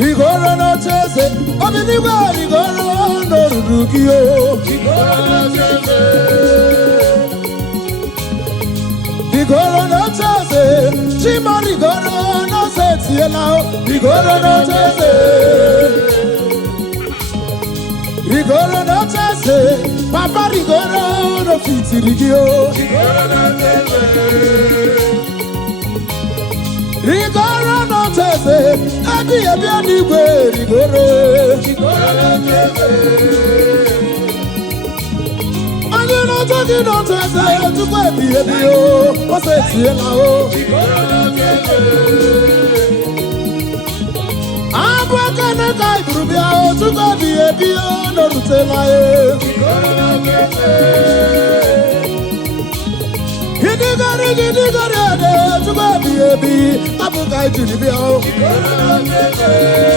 Rigoro no chese, obiniwa rigoro no rugio. Rigoro no chese. Rigoro no chese, chima rigoro no setielao. Rigoro no chese. Rigoro no chese, papa rigoro no fiti rigio. Rigoro no chese. Rigoro no chese, ebi anigwe rigoro. Rigoro no chese. Anye no chese no chese, tukwe ebi o, ose tiela o. Rigoro no chese. Abwa kane kai brubia o, tukwe ebi o, no rutela e. Rigoro no chese. Gidigari de, tukwe ebi, abu kai junibia o. Rigoro no chese.